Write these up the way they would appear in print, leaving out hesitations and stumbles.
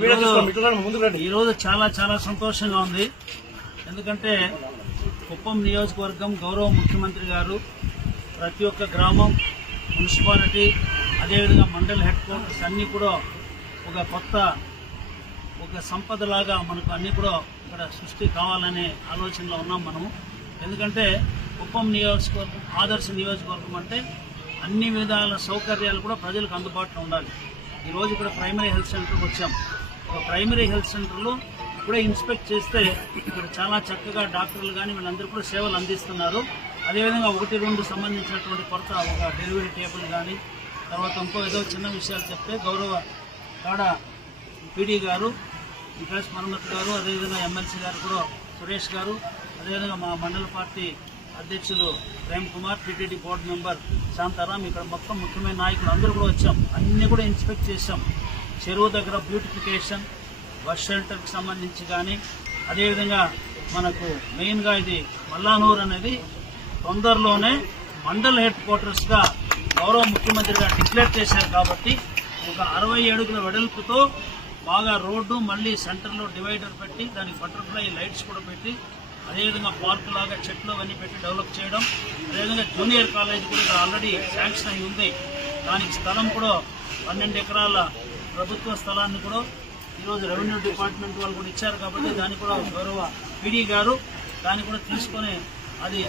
ఈరోజు చాలా చాలా సంతోషంగా ఉంది. ఎందుకంటే కుప్పం నియోజకవర్గం గౌరవ ముఖ్యమంత్రి గారు ప్రతి ఒక్క గ్రామం, మున్సిపాలిటీ, అదేవిధంగా మండల్ హెడ్ క్వార్టర్స్ అన్నీ కూడా ఒక సంపదలాగా మనకు అన్నీ కూడా ఇక్కడ సృష్టి కావాలనే ఆలోచనలో ఉన్నాం మనము. ఎందుకంటే కుప్పం నియోజకవర్గం ఆదర్శ నియోజకవర్గం అంటే అన్ని విధాల సౌకర్యాలు కూడా ప్రజలకు అందుబాటులో ఉండాలి. ఈరోజు ఇక్కడ ప్రైమరీ హెల్త్ సెంటర్కి వచ్చాం. ఒక ప్రైమరీ హెల్త్ సెంటర్లో ఇప్పుడే ఇన్స్పెక్ట్ చేస్తే ఇక్కడ చాలా చక్కగా డాక్టర్లు కానీ వీళ్ళందరూ కూడా సేవలు అందిస్తున్నారు. అదేవిధంగా 1-2 సంబంధించినటువంటి కొరత, ఒక డెలివరీ టేబుల్ కానీ, తర్వాత ఇంకో ఏదో చిన్న విషయాలు చెప్తే గౌరవ కాడ పీడీ గారు, వికాస్ మరమ్మత్ గారు, అదేవిధంగా ఎమ్మెల్సీ గారు కూడా సురేష్ గారు, అదేవిధంగా మా మండల పార్టీ అధ్యక్షులు Prem Kumar, TTD board member Shantaram, ఇక్కడ మొత్తం ముఖ్యమైన నాయకులు అందరూ కూడా వచ్చాం. అన్నీ కూడా ఇన్స్పెక్ట్ చేశాం. చెరువు దగ్గర బ్యూటిఫికేషన్, బస్ షెల్టర్కి సంబంధించి కానీ, అదేవిధంగా మనకు మెయిన్గా ఇది మల్లానూరు అనేది తొందరలోనే మండల్ హెడ్ క్వార్టర్స్గా గౌరవ ముఖ్యమంత్రి గారు డిక్లేర్ చేశారు. కాబట్టి ఒక 60 అడుగుల వెడల్పుతో బాగా రోడ్డు, మళ్ళీ సెంటర్లో డివైడర్ పెట్టి దానికి బటర్ఫ్లై లైట్స్ కూడా పెట్టి, అదేవిధంగా పార్కు లాగా చెట్లు అవన్నీ పెట్టి డెవలప్ చేయడం. అదేవిధంగా జూనియర్ కాలేజ్ కూడా ఇక్కడ ఆల్రెడీ శాంక్షన్ అయి ఉంది. దానికి స్థలం కూడా 12 ఎకరాల ప్రభుత్వ స్థలాన్ని కూడా ఈరోజు రెవెన్యూ డిపార్ట్మెంట్ వాళ్ళు కూడా ఇచ్చారు. కాబట్టి దాన్ని కూడా గౌరవ పీడీ గారు దాన్ని కూడా తీసుకొని అది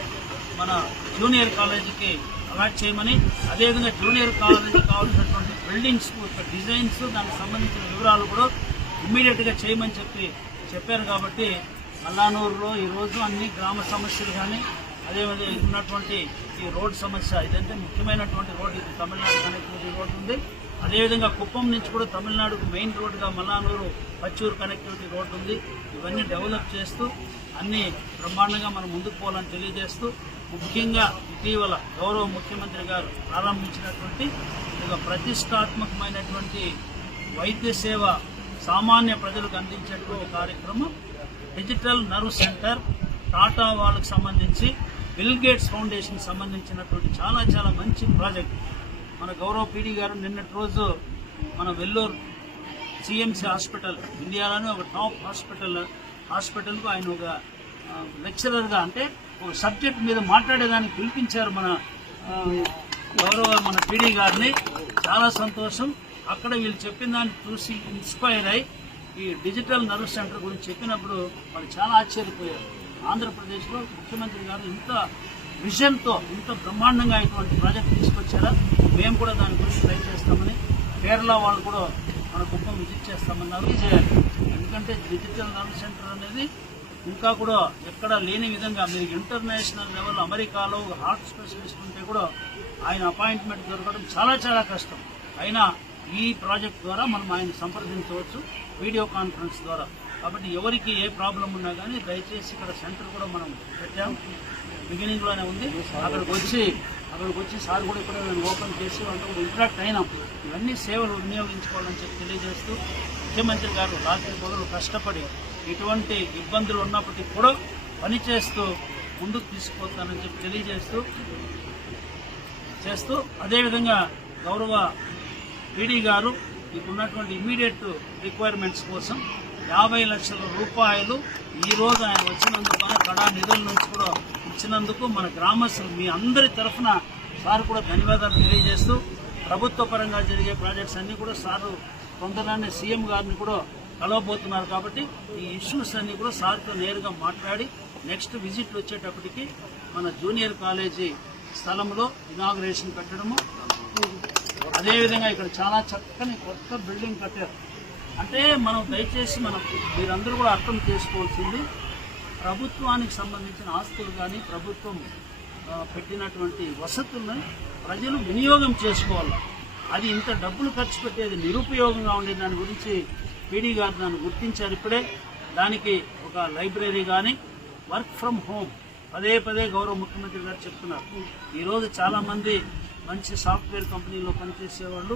మన జూనియర్ కాలేజీకి అలాట్ చేయమని, అదేవిధంగా జూనియర్ కాలేజీకి కావాల్సినటువంటి బిల్డింగ్స్ డిజైన్స్, దానికి సంబంధించిన వివరాలు కూడా ఇమ్మీడియట్గా చేయమని చెప్పారు. కాబట్టి మల్లానూరులో ఈరోజు అన్ని గ్రామ సమస్యలు కానీ, అదేవిధంగా ఉన్నటువంటి ఈ రోడ్ సమస్య, ఇదంటే ముఖ్యమైనటువంటి రోడ్, ఇది తమిళనాడు కనెక్టివిటీ రోడ్ ఉంది. అదేవిధంగా కుప్పం నుంచి కూడా తమిళనాడుకు main రోడ్డుగా Mallanuru Pachuru connectivity road ఉంది. ఇవన్నీ డెవలప్ చేస్తూ అన్ని బ్రహ్మాండంగా మనం ముందుకు పోవాలని తెలియజేస్తూ, ముఖ్యంగా ఇటీవల గౌరవ ముఖ్యమంత్రి గారు ప్రారంభించినటువంటి ఒక ప్రతిష్టాత్మకమైనటువంటి వైద్య సేవ సామాన్య ప్రజలకు అందించేటువంటి కార్యక్రమం డిజిటల్ నర్వ్ సెంటర్, టాటా వాళ్ళకి సంబంధించి, బిల్ గేట్స్ ఫౌండేషన్ సంబంధించినటువంటి చాలా చాలా మంచి ప్రాజెక్ట్. మన గౌరవ పీడీ గారు నిన్నటి రోజు మన వెల్లూరు సిఎంసి హాస్పిటల్, ఇండియాలోనే ఒక టాప్ హాస్పిటల్కు ఆయన ఒక లెక్చరర్గా, అంటే ఒక సబ్జెక్ట్ మీద మాట్లాడేదానికి పిలిపించారు మన పీడీ గారిని. చాలా సంతోషం. అక్కడ వీళ్ళు చెప్పిన దాన్ని చూసి ఇన్స్పైర్ అయ్యి ఈ డిజిటల్ నర్వ్ సెంటర్ గురించి చెప్పినప్పుడు వాళ్ళు చాలా ఆశ్చర్యపోయారు. ఆంధ్రప్రదేశ్లో ముఖ్యమంత్రి గారు ఇంత విజన్తో ఇంత బ్రహ్మాండంగా ఇటువంటి ప్రాజెక్ట్ తీసుకొచ్చారా, మేము కూడా దాని గురించి ట్రై చేస్తామని, కేరళ వాళ్ళు కూడా మన కుప్పం విజిట్ చేస్తామన్నారు. ఎందుకంటే డిజిటల్ నర్వ్ సెంటర్ అనేది ఇంకా కూడా ఎక్కడా లేని విధంగా, మీరు ఇంటర్నేషనల్ లెవెల్ అమెరికాలో హార్ట్ స్పెషలిస్ట్ ఉంటే కూడా ఆయన అపాయింట్మెంట్ దొరకడం చాలా చాలా కష్టం. అయినా ఈ ప్రాజెక్ట్ ద్వారా మనం ఆయన సంప్రదించవచ్చు వీడియో కాన్ఫరెన్స్ ద్వారా. కాబట్టి ఎవరికి ఏ ప్రాబ్లం ఉన్నా కానీ దయచేసి ఇక్కడ సెంటర్ కూడా మనం పెట్టాము, బిగినింగ్లోనే ఉంది. అక్కడికి వచ్చి సార్ కూడా ఇక్కడ ఓపెన్ చేసి వాళ్ళతో కూడా ఇంటరాక్ట్ అయినాం. ఇవన్నీ సేవలు వినియోగించుకోవాలని తెలియజేస్తూ, ముఖ్యమంత్రి గారు రాత్రి పగలు కష్టపడి ఇటువంటి ఇబ్బందులు ఉన్నప్పటికీ కూడా పనిచేస్తూ ముందుకు తీసుకుపోతానని తెలియజేస్తూ అదేవిధంగా గౌరవ పీడీ గారు ఇప్పుడున్నటువంటి ఇమ్మీడియట్ రిక్వైర్మెంట్స్ కోసం 50 లక్షల రూపాయలు ఈరోజు ఆయన వచ్చినందుకు, కడా నిధుల నుంచి కూడా ఇచ్చినందుకు మన గ్రామస్తులు మీ అందరి తరఫున సార్ కూడా ధన్యవాదాలు తెలియజేస్తూ, ప్రభుత్వ పరంగా జరిగే ప్రాజెక్ట్స్ అన్నీ కూడా సారు తొందరగానే సీఎం గారిని కూడా కలవబోతున్నారు. కాబట్టి ఈ ఇష్యూస్ అన్నీ కూడా సార్తో నేరుగా మాట్లాడి నెక్స్ట్ విజిట్లు వచ్చేటప్పటికి మన జూనియర్ కాలేజీ స్థలంలో ఇనాగ్రేషన్ పెట్టడము, అదేవిధంగా ఇక్కడ చాలా చక్కని కొత్త బిల్డింగ్ కట్టారు. అంటే మనం దయచేసి మీరందరూ కూడా అర్థం చేసుకోవాల్సింది, ప్రభుత్వానికి సంబంధించిన ఆస్తులు కానీ, ప్రభుత్వం పెట్టినటువంటి వసతులను ప్రజలు వినియోగం చేసుకోవాలి. అది ఇంత డబ్బులు ఖర్చు పెట్టేది నిరుపయోగంగా ఉండే దాని గురించి పీడీ గారు దాన్ని గుర్తించారు. ఇప్పుడే దానికి ఒక లైబ్రరీ కానీ, వర్క్ ఫ్రమ్ హోమ్ పదే గౌరవ ముఖ్యమంత్రి గారు చెప్తున్నారు. ఈరోజు చాలామంది మంచి సాఫ్ట్వేర్ కంపెనీలో పనిచేసేవాళ్ళు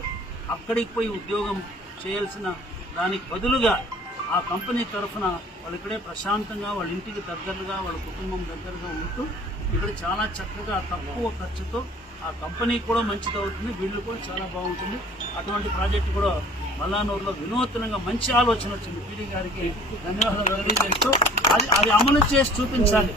అక్కడికి పోయి ఉద్యోగం చేయాల్సిన దానికి బదులుగా ఆ కంపెనీ తరఫున వాళ్ళు ఇక్కడే ప్రశాంతంగా వాళ్ళ ఇంటికి దగ్గరగా, వాళ్ళ కుటుంబం దగ్గరగా ఉంటూ ఇక్కడ చాలా చక్కగా తక్కువ ఖర్చుతో ఆ కంపెనీ కూడా మంచిది అవుతుంది, వీళ్ళు కూడా చాలా బాగుంటుంది. అటువంటి ప్రాజెక్టు కూడా మల్లానూరులో వినూత్నంగా మంచి ఆలోచన వచ్చింది. పీడీ గారికి ధన్యవాదాలు తెలియజేస్తూ అది అమలు చేసి చూపించాలి.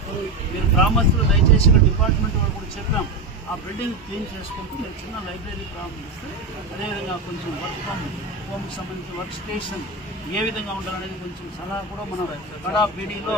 మీరు గ్రామస్తులు దయచేసి ఇక్కడ డిపార్ట్మెంట్ వాళ్ళు కూడా చెప్పాం, ఆ బిల్డింగ్ క్లీన్ చేసుకుంటూ మీరు చిన్న లైబ్రరీ ప్రారంభిస్తే, అదేవిధంగా కొంచెం వర్క్ ఫ్రమ్ హోమ్కి సంబంధించిన వర్క్ స్టేషన్ ఏ విధంగా ఉండాలనేది కొంచెం సలహా కూడా మనం కడా పీడీలో